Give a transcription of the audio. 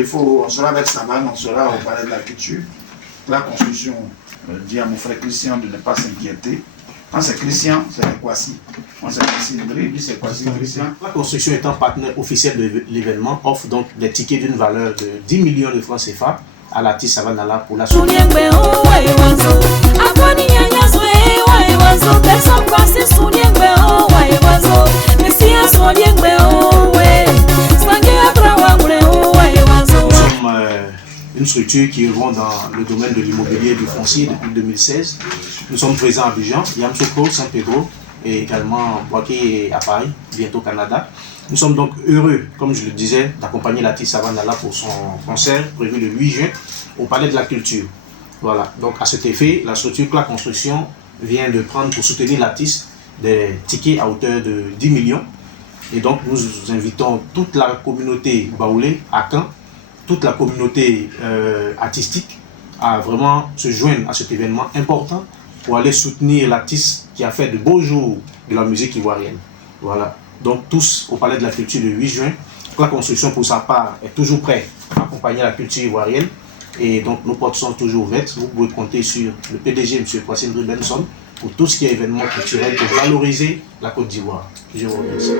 défaut, on sera avec Savane, on sera au palais de la culture. La construction dit à mon frère Christian de ne pas s'inquiéter. Quand c'est Christian, c'est Kwasi. Quand c'est Kwasi Ndri, c'est Kwasi Christian. La construction étant partenaire officiel de l'événement offre donc des tickets d'une valeur de 10 millions de francs CFA à l'artiste Savanala pour la soirée. Une structure qui œuvre dans le domaine de l'immobilier et du foncier depuis 2016. Nous sommes présents à Abidjan, Yamoussoukro, San Pedro et également Boaké et à Paris, bientôt au Canada. Nous sommes donc heureux, comme je le disais, d'accompagner l'artiste Savanala pour son concert prévu le 8 juin au Palais de la Culture. Voilà, donc à cet effet, la structure Claque Construction vient de prendre pour soutenir l'artiste des tickets à hauteur de 10 millions. Et donc nous invitons toute la communauté baoulé à Caen, toute la communauté artistique à vraiment se joindre à cet événement important pour aller soutenir l'artiste qui a fait de beaux jours de la musique ivoirienne. Voilà. Donc tous au Palais de la Culture le 8 juin. La construction pour sa part est toujours prête à accompagner la culture ivoirienne et donc nos portes sont toujours ouvertes. Vous pouvez compter sur le PDG, M. Kwasi Ndri Benson, pour tout ce qui est événement culturel pour valoriser la Côte d'Ivoire. Je vous remercie.